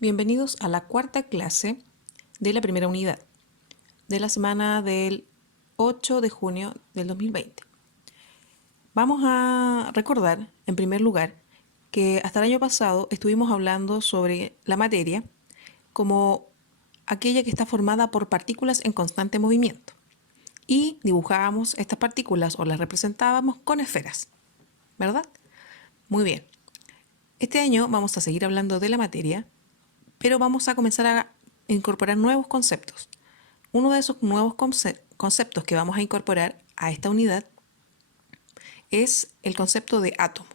Bienvenidos a la cuarta clase de la primera unidad de la semana del 8 de junio del 2020. Vamos a recordar, en primer lugar, que hasta el año pasado estuvimos hablando sobre la materia como aquella que está formada por partículas en constante movimiento y dibujábamos estas partículas o las representábamos con esferas, ¿verdad? Muy bien. Este año vamos a seguir hablando de la materia, pero vamos a comenzar a incorporar nuevos conceptos. Uno de esos nuevos conceptos que vamos a incorporar a esta unidad es el concepto de átomo.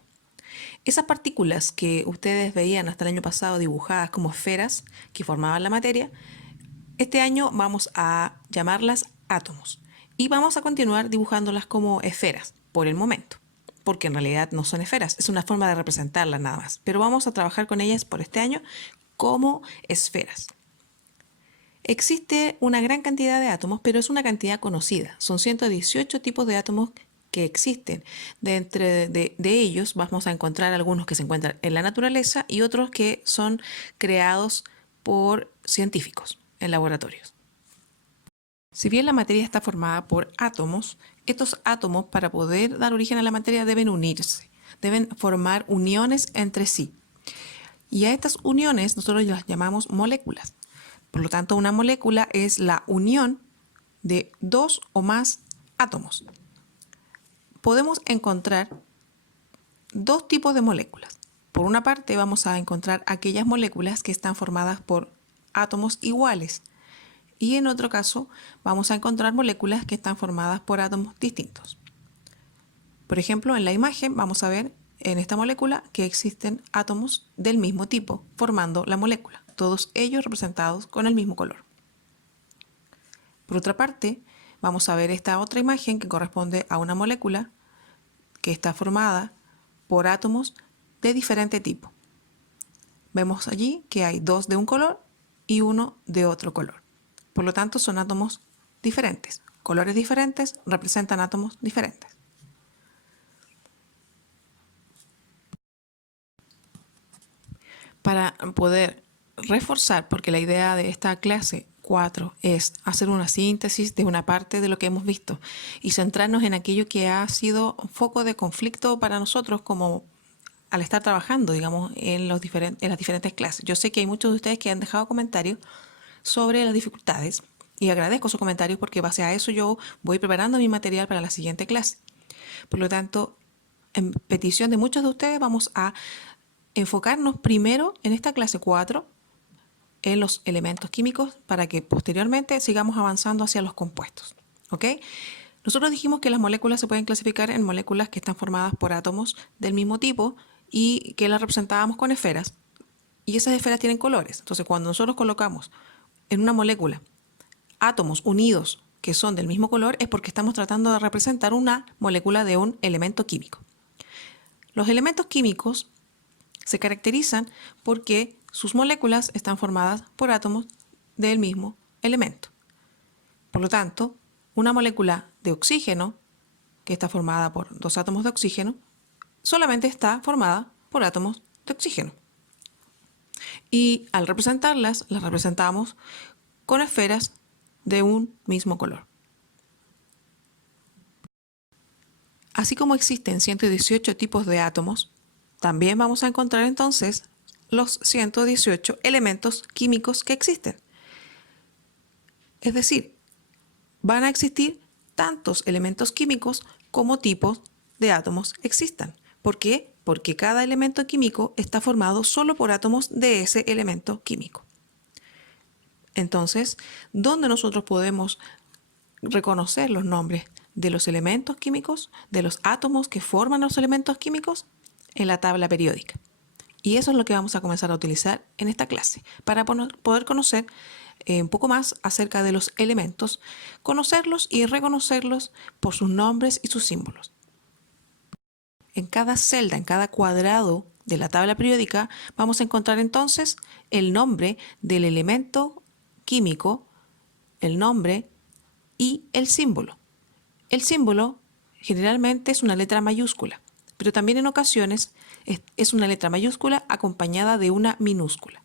Esas partículas que ustedes veían hasta el año pasado dibujadas como esferas que formaban la materia, este año vamos a llamarlas átomos y vamos a continuar dibujándolas como esferas por el momento, porque en realidad no son esferas, es una forma de representarlas nada más, pero vamos a trabajar con ellas por este año como esferas. Existe una gran cantidad de átomos, pero es una cantidad conocida. Son 118 tipos de átomos que existen. De ellos vamos a encontrar algunos que se encuentran en la naturaleza y otros que son creados por científicos en laboratorios. Si bien la materia está formada por átomos, estos átomos para poder dar origen a la materia deben unirse, deben formar uniones entre sí. Y a estas uniones nosotros las llamamos moléculas. Por lo tanto, una molécula es la unión de dos o más átomos. Podemos encontrar dos tipos de moléculas. Por una parte, vamos a encontrar aquellas moléculas que están formadas por átomos iguales. Y en otro caso, vamos a encontrar moléculas que están formadas por átomos distintos. Por ejemplo, en la imagen vamos a ver en esta molécula que existen átomos del mismo tipo formando la molécula, todos ellos representados con el mismo color. Por otra parte, vamos a ver esta otra imagen que corresponde a una molécula que está formada por átomos de diferente tipo. Vemos allí que hay dos de un color y uno de otro color. Por lo tanto, son átomos diferentes. Colores diferentes representan átomos diferentes. Para poder reforzar, porque la idea de esta clase 4 es hacer una síntesis de una parte de lo que hemos visto y centrarnos en aquello que ha sido foco de conflicto para nosotros como al estar trabajando, digamos, en las diferentes clases. Yo sé que hay muchos de ustedes que han dejado comentarios sobre las dificultades y agradezco sus comentarios porque base a eso yo voy preparando mi material para la siguiente clase. Por lo tanto, en petición de muchos de ustedes vamos a enfocarnos primero en esta clase 4 en los elementos químicos para que posteriormente sigamos avanzando hacia los compuestos. ¿Ok? Nosotros dijimos que las moléculas se pueden clasificar en moléculas que están formadas por átomos del mismo tipo y que las representábamos con esferas. Y esas esferas tienen colores. Entonces, cuando nosotros colocamos en una molécula átomos unidos que son del mismo color, es porque estamos tratando de representar una molécula de un elemento químico. Los elementos químicos se caracterizan porque sus moléculas están formadas por átomos del mismo elemento. Por lo tanto, una molécula de oxígeno, que está formada por dos átomos de oxígeno, solamente está formada por átomos de oxígeno. Y al representarlas, las representamos con esferas de un mismo color. Así como existen 118 tipos de átomos, también vamos a encontrar entonces los 118 elementos químicos que existen. Es decir, van a existir tantos elementos químicos como tipos de átomos existan. ¿Por qué? Porque cada elemento químico está formado solo por átomos de ese elemento químico. Entonces, ¿dónde nosotros podemos reconocer los nombres de los elementos químicos, de los átomos que forman los elementos químicos? En la tabla periódica. Y eso es lo que vamos a comenzar a utilizar en esta clase para poder conocer un poco más acerca de los elementos, conocerlos y reconocerlos por sus nombres y sus símbolos. En cada celda, en cada cuadrado de la tabla periódica, vamos a encontrar entonces el nombre del elemento químico, el nombre y el símbolo. El símbolo generalmente es una letra mayúscula, pero también en ocasiones es una letra mayúscula acompañada de una minúscula.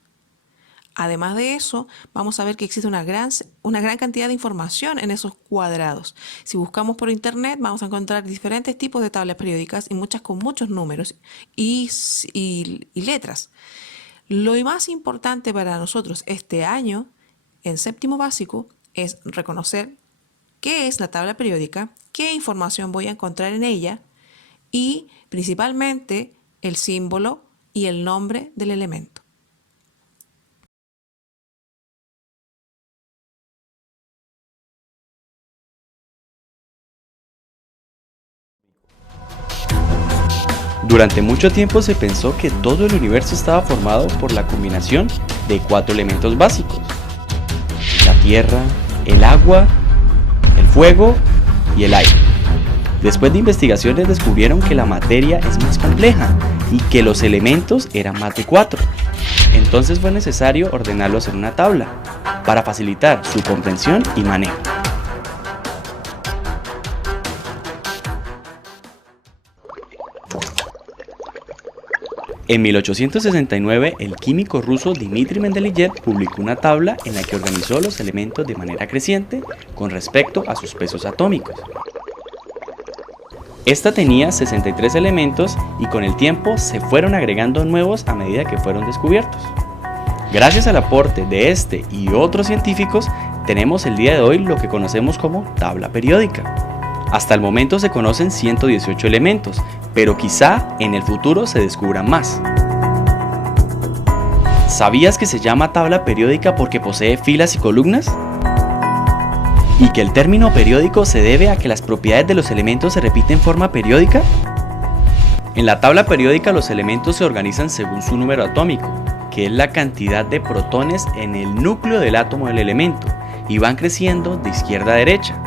Además de eso, vamos a ver que existe una gran cantidad de información en esos cuadrados. Si buscamos por internet, vamos a encontrar diferentes tipos de tablas periódicas y muchas con muchos números y letras. Lo más importante para nosotros este año, en séptimo básico, es reconocer qué es la tabla periódica, qué información voy a encontrar en ella y principalmente el símbolo y el nombre del elemento. Durante mucho tiempo se pensó que todo el universo estaba formado por la combinación de 4 elementos básicos: la tierra, el agua, el fuego y el aire. Después de investigaciones descubrieron que la materia es más compleja y que los elementos eran más de 4. Entonces fue necesario ordenarlos en una tabla para facilitar su comprensión y manejo. En 1869, el químico ruso Dmitri Mendeleev publicó una tabla en la que organizó los elementos de manera creciente con respecto a sus pesos atómicos. Esta tenía 63 elementos y con el tiempo se fueron agregando nuevos a medida que fueron descubiertos. Gracias al aporte de este y otros científicos, tenemos el día de hoy lo que conocemos como tabla periódica. Hasta el momento se conocen 118 elementos, pero quizá en el futuro se descubran más. ¿Sabías que se llama tabla periódica porque posee filas y columnas? ¿Y que el término periódico se debe a que las propiedades de los elementos se repiten en forma periódica? En la tabla periódica los elementos se organizan según su número atómico, que es la cantidad de protones en el núcleo del átomo del elemento, y van creciendo de izquierda a derecha.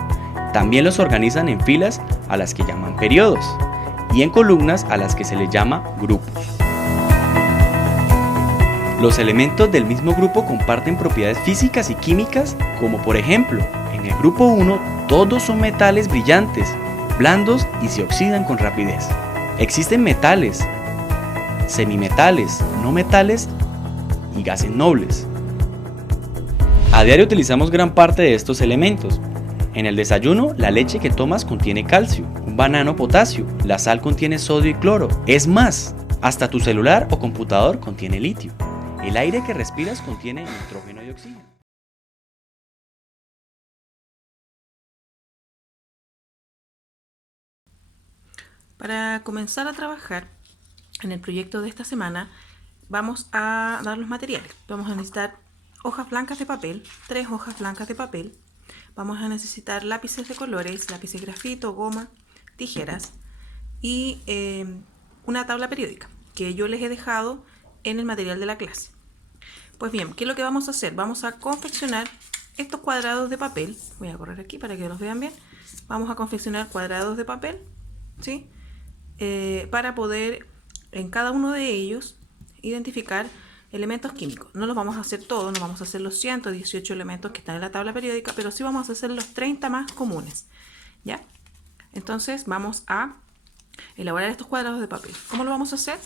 También los organizan en filas a las que llaman periodos y en columnas a las que se les llama grupos. Los elementos del mismo grupo comparten propiedades físicas y químicas, como por ejemplo, en el grupo 1 todos son metales brillantes, blandos y se oxidan con rapidez. Existen metales, semimetales, no metales y gases nobles. A diario utilizamos gran parte de estos elementos. En el desayuno, la leche que tomas contiene calcio, un banano potasio, la sal contiene sodio y cloro. Es más, hasta tu celular o computador contiene litio. El aire que respiras contiene nitrógeno y oxígeno. Para comenzar a trabajar en el proyecto de esta semana, vamos a dar los materiales. Vamos a necesitar hojas blancas de papel, 3 hojas blancas de papel. Vamos a necesitar lápices de colores, lápices grafito, goma, tijeras y una tabla periódica que yo les he dejado en el material de la clase. Pues bien, ¿qué es lo que vamos a hacer? Vamos a confeccionar estos cuadrados de papel. Voy a correr aquí para que los vean bien. Vamos a confeccionar cuadrados de papel, ¿sí? Para poder en cada uno de ellos identificar elementos químicos. No los vamos a hacer todos, no vamos a hacer los 118 elementos que están en la tabla periódica, pero sí vamos a hacer los 30 más comunes, ¿ya? Entonces vamos a elaborar estos cuadrados de papel. ¿Cómo lo vamos a hacer?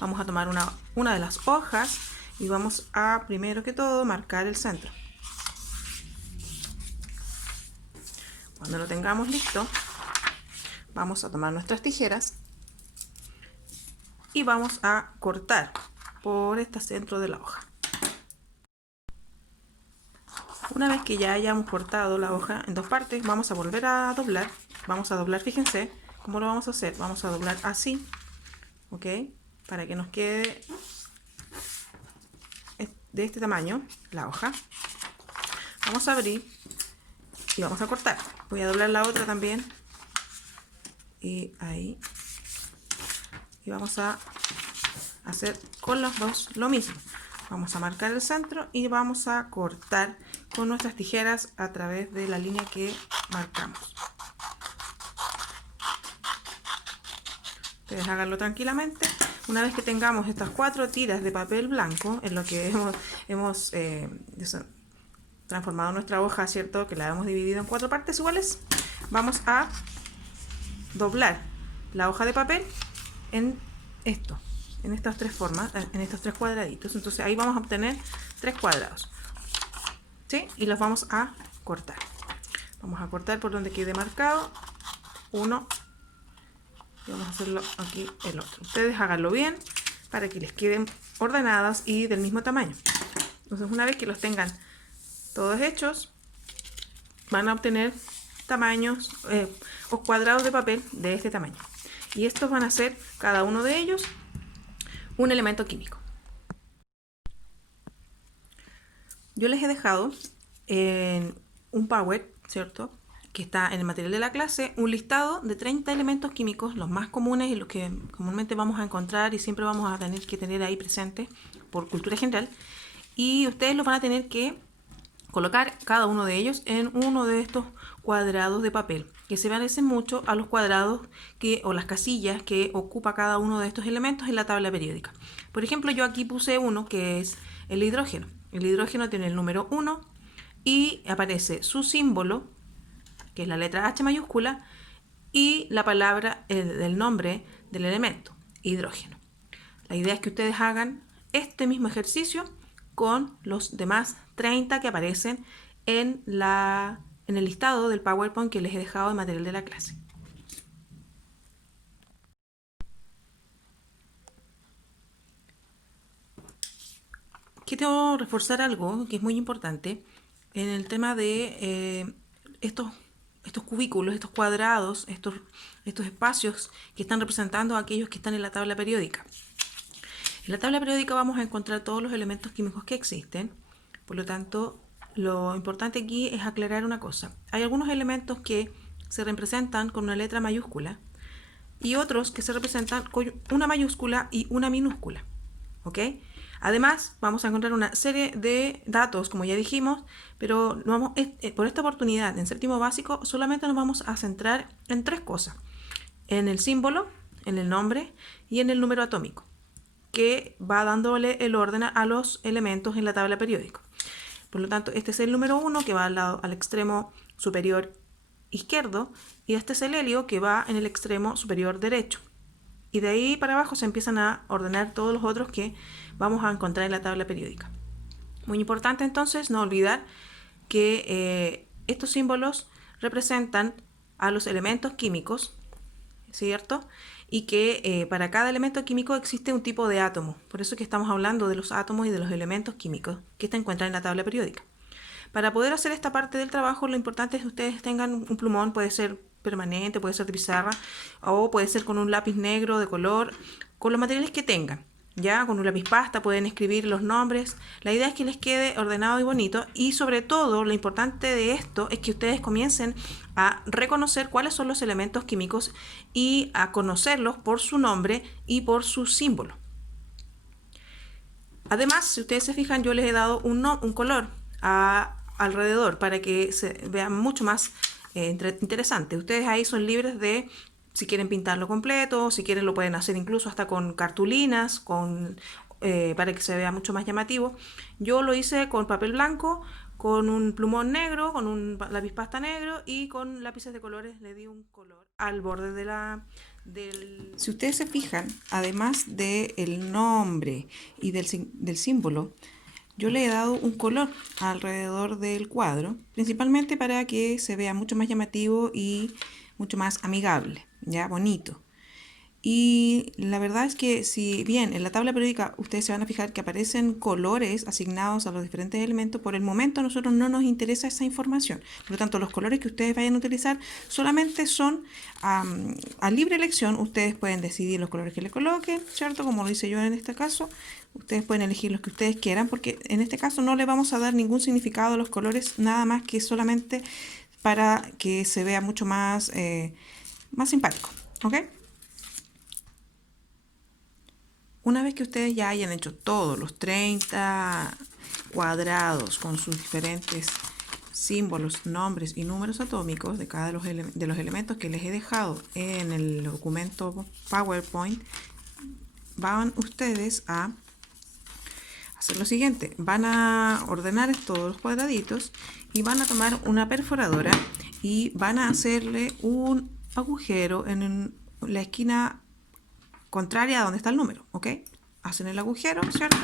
Vamos a tomar una de las hojas y vamos a, primero que todo, marcar el centro. Cuando lo tengamos listo, vamos a tomar nuestras tijeras y vamos a cortar por este centro de la hoja. Una vez que ya hayamos cortado la hoja en 2 partes, vamos a volver a doblar. Vamos a doblar, fíjense cómo lo vamos a hacer. Vamos a doblar así, ¿ok? Para que nos quede de este tamaño la hoja. Vamos a abrir y vamos a cortar. Voy a doblar la otra también. Y ahí. Y vamos a hacer con los dos lo mismo. Vamos a marcar el centro y vamos a cortar con nuestras tijeras a través de la línea que marcamos. Ustedes háganlo tranquilamente. Una vez que tengamos estas 4 tiras de papel blanco, en lo que hemos transformado nuestra hoja, ¿cierto? Que la hemos dividido en 4 partes iguales, vamos a doblar la hoja de papel en esto, en estas tres formas, en estos tres cuadraditos. Entonces ahí vamos a obtener 3 cuadrados, ¿sí? Y los vamos a cortar. Vamos a cortar por donde quede marcado uno y vamos a hacerlo aquí el otro. Ustedes háganlo bien para que les queden ordenadas y del mismo tamaño. Entonces una vez que los tengan todos hechos, van a obtener tamaños o cuadrados de papel de este tamaño. Y estos van a ser cada uno de ellos un elemento químico. Yo les he dejado en un Power, ¿cierto?, que está en el material de la clase, un listado de 30 elementos químicos, los más comunes y los que comúnmente vamos a encontrar y siempre vamos a tener que tener ahí presentes por cultura general. Y ustedes los van a tener que colocar cada uno de ellos en uno de estos cuadrados de papel, que se parecen mucho a los cuadrados o las casillas que ocupa cada uno de estos elementos en la tabla periódica. Por ejemplo, yo aquí puse uno que es el hidrógeno. El hidrógeno tiene el número 1 y aparece su símbolo, que es la letra H mayúscula, y la palabra, el nombre del elemento, hidrógeno. La idea es que ustedes hagan este mismo ejercicio con los demás 30 que aparecen en el listado del PowerPoint que les he dejado de material de la clase. Quiero reforzar algo que es muy importante en el tema de estos cubículos, estos cuadrados, estos espacios que están representando a aquellos que están en la tabla periódica. En la tabla periódica vamos a encontrar todos los elementos químicos que existen. Por lo tanto, lo importante aquí es aclarar una cosa. Hay algunos elementos que se representan con una letra mayúscula y otros que se representan con una mayúscula y una minúscula, ¿ok? Además, vamos a encontrar una serie de datos, como ya dijimos, pero por esta oportunidad, en séptimo básico, solamente nos vamos a centrar en 3 cosas. En el símbolo, en el nombre y en el número atómico, que va dándole el orden a los elementos en la tabla periódica. Por lo tanto, este es el número 1 que va al extremo superior izquierdo y este es el helio que va en el extremo superior derecho. Y de ahí para abajo se empiezan a ordenar todos los otros que vamos a encontrar en la tabla periódica. Muy importante entonces no olvidar que estos símbolos representan a los elementos químicos, ¿cierto? Y que para cada elemento químico existe un tipo de átomo. Por eso que estamos hablando de los átomos y de los elementos químicos que se encuentran en la tabla periódica. Para poder hacer esta parte del trabajo, lo importante es que ustedes tengan un plumón, puede ser permanente, puede ser de pizarra o puede ser con un lápiz negro de color, con los materiales que tengan. Ya con un lápiz pasta pueden escribir los nombres. La idea es que les quede ordenado y bonito, y sobre todo lo importante de esto es que ustedes comiencen a reconocer cuáles son los elementos químicos y a conocerlos por su nombre y por su símbolo. Además, si ustedes se fijan, yo les he dado un color alrededor para que se vea mucho más interesante. Ustedes ahí son libres de, si quieren pintarlo completo, si quieren lo pueden hacer incluso hasta con cartulinas, para que se vea mucho más llamativo. Yo lo hice con papel blanco, con un plumón negro, con un lápiz pasta negro y con lápices de colores le di un color al borde del... Si ustedes se fijan, además del nombre y del símbolo, yo le he dado un color alrededor del cuadro, principalmente para que se vea mucho más llamativo y mucho más amigable, ya bonito. Y la verdad es que si bien en la tabla periódica ustedes se van a fijar que aparecen colores asignados a los diferentes elementos, por el momento a nosotros no nos interesa esa información. Por lo tanto, los colores que ustedes vayan a utilizar solamente son a libre elección. Ustedes pueden decidir los colores que le coloquen, ¿cierto? Como lo hice yo en este caso. Ustedes pueden elegir los que ustedes quieran, porque en este caso no le vamos a dar ningún significado a los colores, nada más que solamente para que se vea mucho más simpático, ¿ok? Una vez que ustedes ya hayan hecho todos los 30 cuadrados con sus diferentes símbolos, nombres y números atómicos de cada de los elementos que les he dejado en el documento PowerPoint, van ustedes a hacer lo siguiente. Van a ordenar todos los cuadraditos y van a tomar una perforadora y van a hacerle un agujero en la esquina contraria a donde está el número, ¿ok? hacen el agujero, ¿cierto?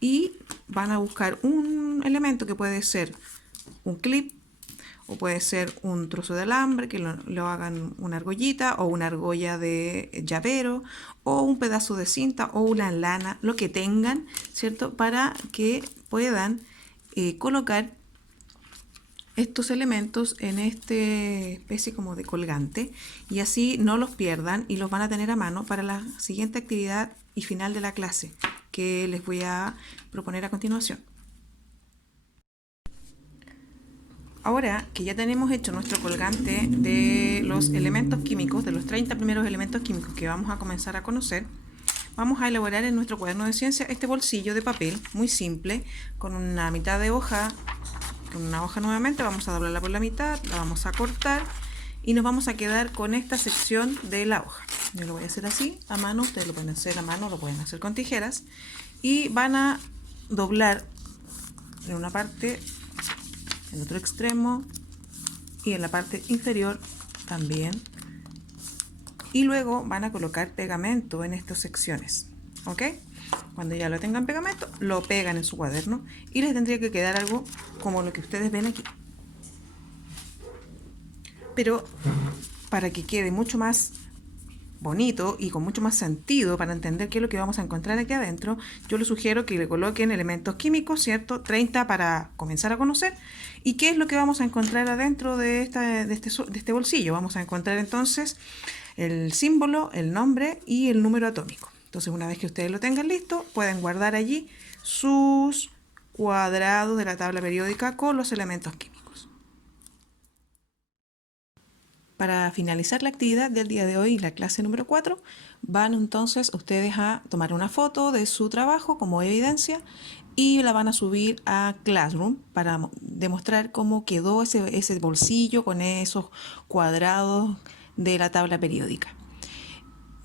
Y van a buscar un elemento que puede ser un clip o puede ser un trozo de alambre que lo hagan una argollita o una argolla de llavero o un pedazo de cinta o una lana, lo que tengan, ¿cierto? Para que puedan colocar estos elementos en este especie como de colgante y así no los pierdan y los van a tener a mano para la siguiente actividad y final de la clase que les voy a proponer a continuación. Ahora que ya tenemos hecho nuestro colgante de los elementos químicos, de los 30 primeros elementos químicos que vamos a comenzar a conocer, vamos a elaborar en nuestro cuaderno de ciencia este bolsillo de papel muy simple con una mitad de hoja, con una hoja nuevamente, vamos a doblarla por la mitad, la vamos a cortar y nos vamos a quedar con esta sección de la hoja. Yo lo voy a hacer así, a mano, ustedes lo pueden hacer a mano, lo pueden hacer con tijeras y van a doblar en una parte, en otro extremo y en la parte inferior también, y luego van a colocar pegamento en estas secciones, ¿ok? Cuando ya lo tengan pegamento, lo pegan en su cuaderno y les tendría que quedar algo como lo que ustedes ven aquí, pero para que quede mucho más bonito y con mucho más sentido para entender qué es lo que vamos a encontrar aquí adentro, yo les sugiero que le coloquen elementos químicos, ¿cierto? 30 para comenzar a conocer. ¿Y qué es lo que vamos a encontrar adentro de este bolsillo? Vamos a encontrar entonces el símbolo, el nombre y el número atómico. Entonces, una vez que ustedes lo tengan listo, pueden guardar allí sus cuadrados de la tabla periódica con los elementos químicos. Para finalizar la actividad del día de hoy, la clase número 4, van entonces ustedes a tomar una foto de su trabajo como evidencia y la van a subir a Classroom para demostrar cómo quedó ese bolsillo con esos cuadrados de la tabla periódica.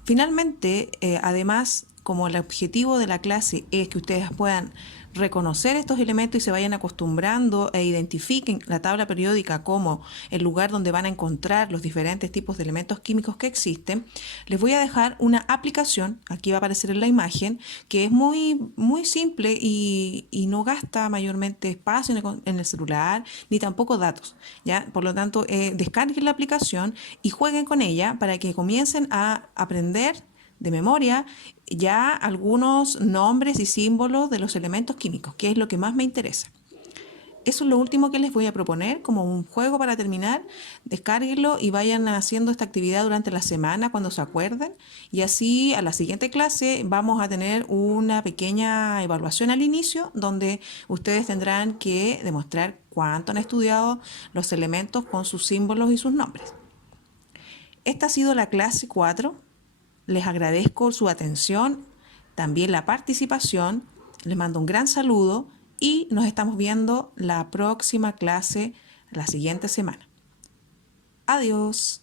Finalmente, además, como el objetivo de la clase es que ustedes puedan reconocer estos elementos y se vayan acostumbrando e identifiquen la tabla periódica como el lugar donde van a encontrar los diferentes tipos de elementos químicos que existen, les voy a dejar una aplicación, aquí va a aparecer en la imagen, que es muy simple y no gasta mayormente espacio en el celular ni tampoco datos, ¿ya? Por lo tanto, descarguen la aplicación y jueguen con ella para que comiencen a aprender de memoria ya algunos nombres y símbolos de los elementos químicos, que es lo que más me interesa. Eso es lo último que les voy a proponer como un juego para terminar. Descárguenlo y vayan haciendo esta actividad durante la semana cuando se acuerden y así a la siguiente clase vamos a tener una pequeña evaluación al inicio donde ustedes tendrán que demostrar cuánto han estudiado los elementos con sus símbolos y sus nombres. Esta ha sido la clase 4. Les agradezco su atención, también la participación, les mando un gran saludo y nos estamos viendo la próxima clase la siguiente semana. Adiós.